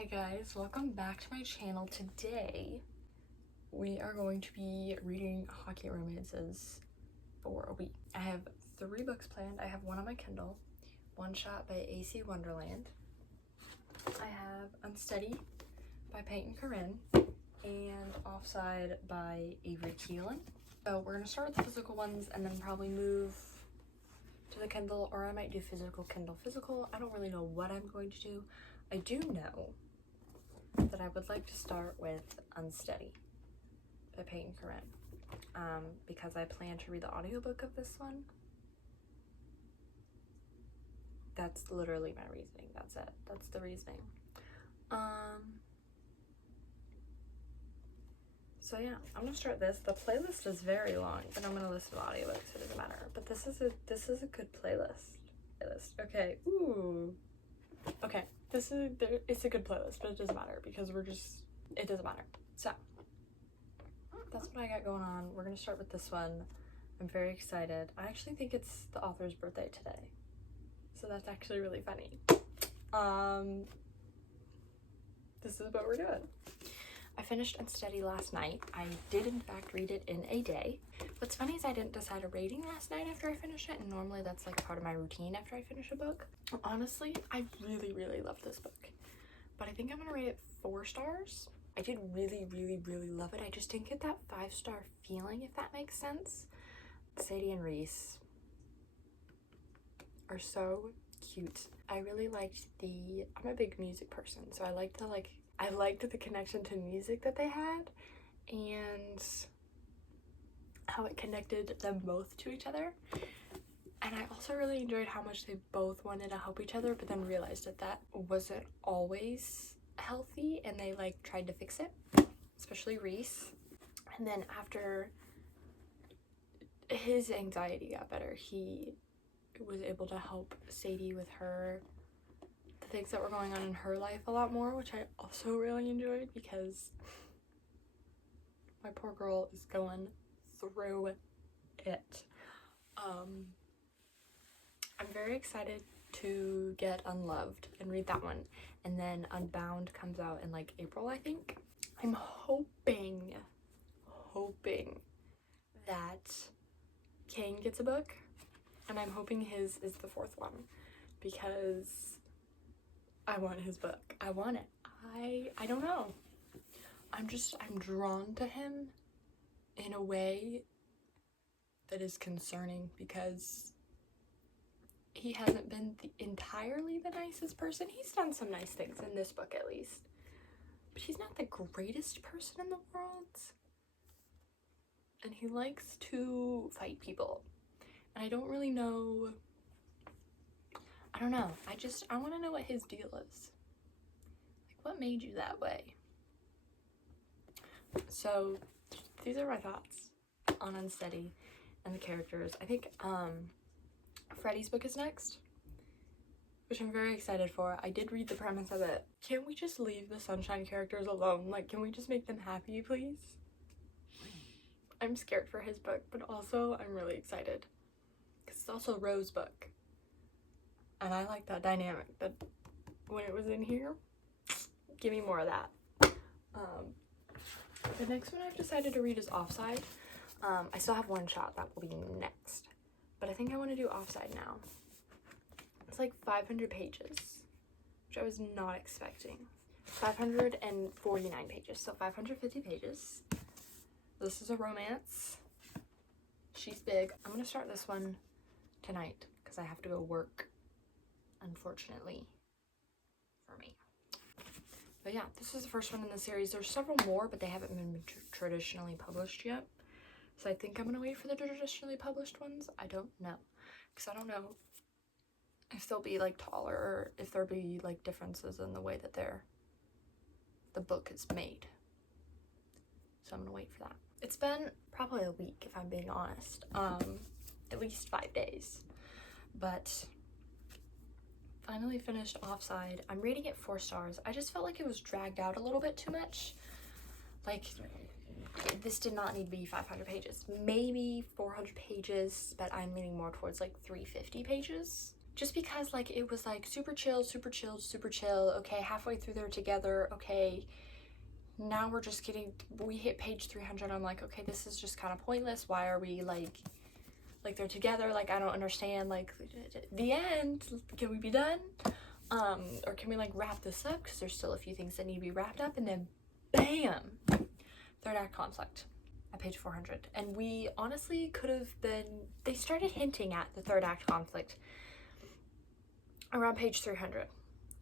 Hi guys, welcome back to my channel. Today we are going to be reading Hockey Romances for a week. I have 3 books planned. I have one on my Kindle, One Shot by A.C. Wonderland. I have Unsteady by Peyton Corinne and Offside by Avery Keelan. So we're going to start with the physical ones and then probably move to the Kindle, or I might do physical, Kindle, physical. I don't really know what I'm going to do. I do know that I would like to start with Unsteady by Peyton Corinne because I plan to read the audiobook of this one. That's literally my reasoning. That's it. That's the reasoning. So yeah, I'm gonna start this. The playlist is very long, but I'm gonna listen to the audiobooks, so it doesn't matter. But this is a good playlist. Okay. Ooh. Okay. It's a good playlist, but it doesn't matter because it doesn't matter. So that's what I got going on. We're gonna start with this one. I'm very excited. I actually think it's the author's birthday today, so that's actually really funny. This is what we're doing. I finished Unsteady last night. I did in fact read it in a day. What's funny is I didn't decide a rating last night after I finished it, and normally that's like a part of my routine after I finish a book. Honestly, I really love this book, but I think I'm gonna rate it 4 stars. I did really love it. I just didn't get that 5-star feeling, if that makes sense. Sadie and Reese are so cute. I really liked I'm a big music person, so I liked the connection to music that they had and how it connected them both to each other. And I also really enjoyed how much they both wanted to help each other, but then realized that wasn't always healthy, and they like tried to fix it, especially Reese. And then after his anxiety got better, he was able to help Sadie with the things that were going on in her life a lot more, which I also really enjoyed because my poor girl is going through it. I'm very excited to get Unloved and read that one, and then Unbound comes out in like April, I think. I'm hoping that Kane gets a book, and I'm hoping his is the 4th one because I want his book. I want it. I don't know. I'm drawn to him in a way that is concerning because he hasn't been entirely the nicest person. He's done some nice things in this book at least, but he's not the greatest person in the world, and he likes to fight people, and I don't really know. I don't know. I want to know what his deal is. Like, what made you that way? So these are my thoughts on Unsteady and the characters. I think Freddie's book is next, which I'm very excited for. I did read the premise of it. Can't we just leave the Sunshine characters alone? Like, can we just make them happy, please? I'm scared for his book, but also I'm really excited because it's also Rose's book, and I like that dynamic. But when it was in here, give me more of that. The next one I've decided to read is Offside. I still have One Shot that will be next, but I think I want to do Offside now. It's like 500 pages, which I was not expecting. 549 pages, so 550 pages. This is a romance. She's big. I'm gonna start this one tonight because I have to go work, unfortunately for me. But yeah, this is the first one in the series. There's several more, but they haven't been traditionally published yet. So I think I'm gonna wait for the traditionally published ones. I don't know, because I don't know if they'll be like taller or if there'll be like differences in the way that the book is made. So I'm gonna wait for that. It's been probably a week, if I'm being honest. At least 5 days. But finally finished Offside. I'm rating it 4 stars. I just felt like it was dragged out a little bit too much. Like, this did not need to be 500 pages. Maybe 400 pages, but I'm leaning more towards like 350 pages. just because like it was like super chill, super chill, super chill. Okay, halfway through they're together. Okay, now we're just getting, we hit page 300. I'm like, okay, this is just kind of pointless. Why are we like they're together? Like, I don't understand. Like, the end. Can we be done? Or can we like wrap this up? Because there's still a few things that need to be wrapped up. And then, bam, third act conflict at page 400. And we honestly could have been, they started hinting at the third act conflict around page 300,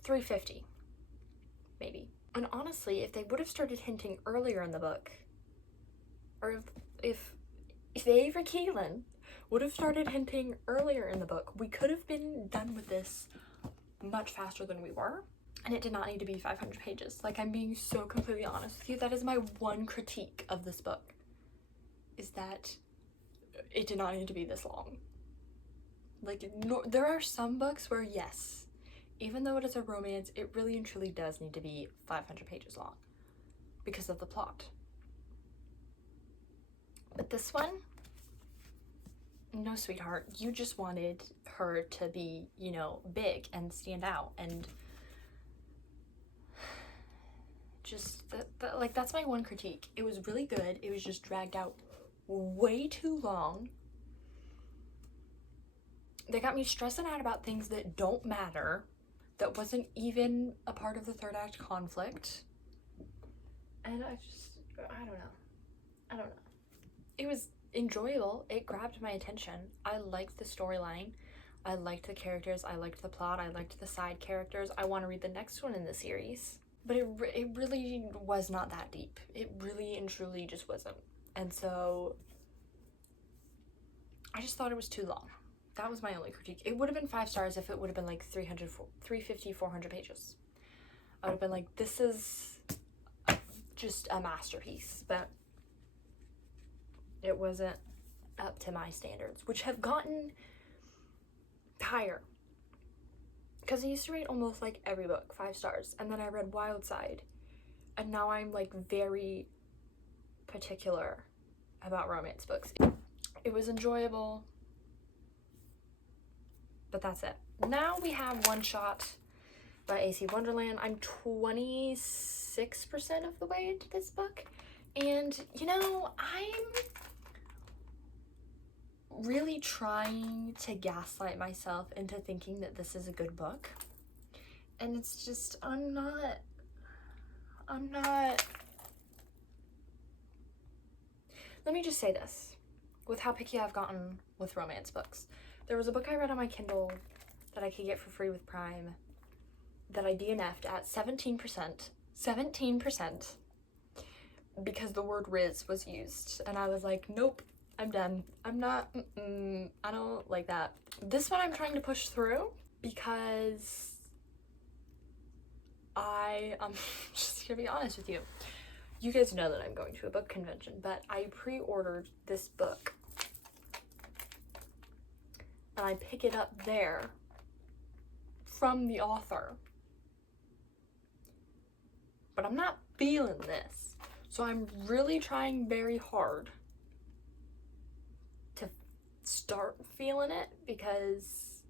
350, maybe. And honestly, if they would have started hinting earlier in the book, or if Avery Keelan would have started hinting earlier in the book, we could have been done with this much faster than we were. And it did not need to be 500 pages. Like, I'm being so completely honest with you. That is my one critique of this book, is that it did not need to be this long. Like, no, there are some books where, yes, even though it is a romance, it really and truly does need to be 500 pages long because of the plot. But this one, no, sweetheart, you just wanted her to be, you know, big and stand out, and just like, that's my one critique. It was really good. It was just dragged out way too long. They got me stressing out about things that don't matter, that wasn't even a part of the third act conflict. And I don't know. It was enjoyable. It grabbed my attention. I liked the storyline. I liked the characters. I liked the plot. I liked the side characters. I want to read the next one in the series. But it really was not that deep. It really and truly just wasn't. And so I just thought it was too long. That was my only critique. It would have been 5 stars if it would have been like 350, 400 pages. I would have been like, this is just a masterpiece. But it wasn't up to my standards, which have gotten higher. Because I used to rate almost like every book 5 stars. And then I read Wild Side. And now I'm like very particular about romance books. It was enjoyable, but that's it. Now we have One Shot by AC Wonderland. I'm 26% of the way into this book. And, you know, I'm really trying to gaslight myself into thinking that this is a good book. And it's just, I'm not. Let me just say this, with how picky I've gotten with romance books. There was a book I read on my Kindle that I could get for free with Prime that I DNF'd at 17%. 17%. Because the word Riz was used. And I was like, nope, I'm done. I'm not, I don't like that. This one I'm trying to push through because I'm just gonna be honest with you. You guys know that I'm going to a book convention, but I pre-ordered this book. And I pick it up there from the author. But I'm not feeling this. So I'm really trying very hard to start feeling it, because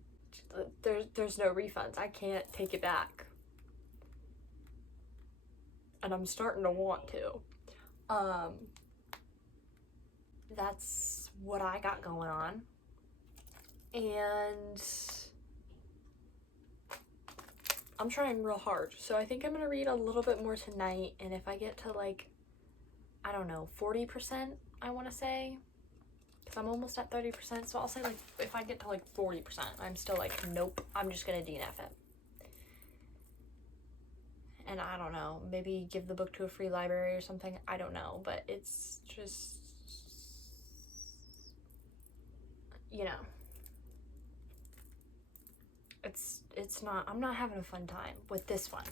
there's no refunds. I can't take it back. And I'm starting to want to. That's what I got going on. And I'm trying real hard. So I think I'm gonna read a little bit more tonight, and if I get to like, I don't know, 40%, I wanna say, because I'm almost at 30%, so I'll say like, if I get to like 40%, I'm still like, nope, I'm just gonna DNF it. And I don't know, maybe give the book to a free library or something, I don't know, but it's just, you know, it's not, I'm not having a fun time with this one.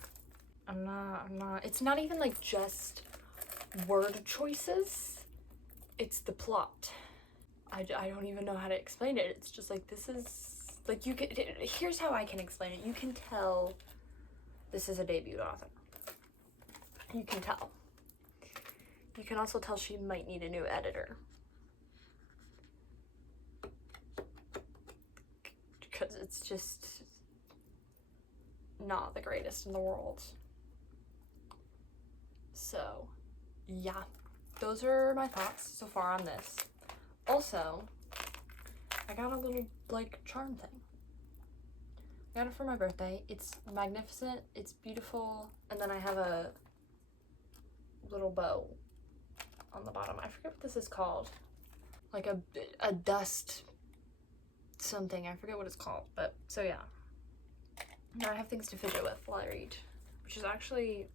I'm not, it's not even like just word choices, it's the plot. I don't even know how to explain it. It's just like, this is, like, you can, here's how I can explain it. You can tell this is a debut author. You can tell. You can also tell she might need a new editor. Because It's just not the greatest in the world. So, yeah. Those are my thoughts so far on this. Also, I got a little, like, charm thing. I got it for my birthday. It's magnificent. It's beautiful. And then I have a little bow on the bottom. I forget what this is called. Like a dust something. I forget what it's called. But, so yeah. Now I have things to fidget with while I read, which is actually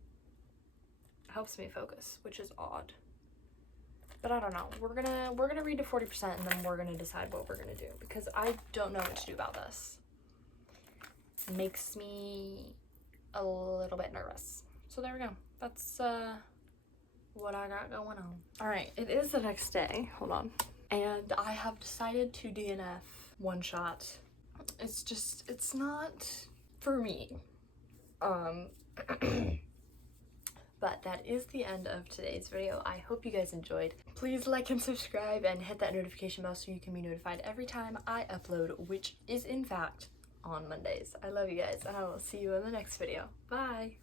helps me focus, which is odd. But I don't know. We're gonna read to 40% and then we're gonna decide what we're gonna do, because I don't know what to do about this. It makes me a little bit nervous. So there we go. That's what I got going on. All right, it is the next day. Hold on. And I have decided to DNF one shot. It's not for me. But that is the end of today's video. I hope you guys enjoyed. Please like and subscribe and hit that notification bell so you can be notified every time I upload, which is in fact on Mondays. I love you guys, and I will see you in the next video. Bye!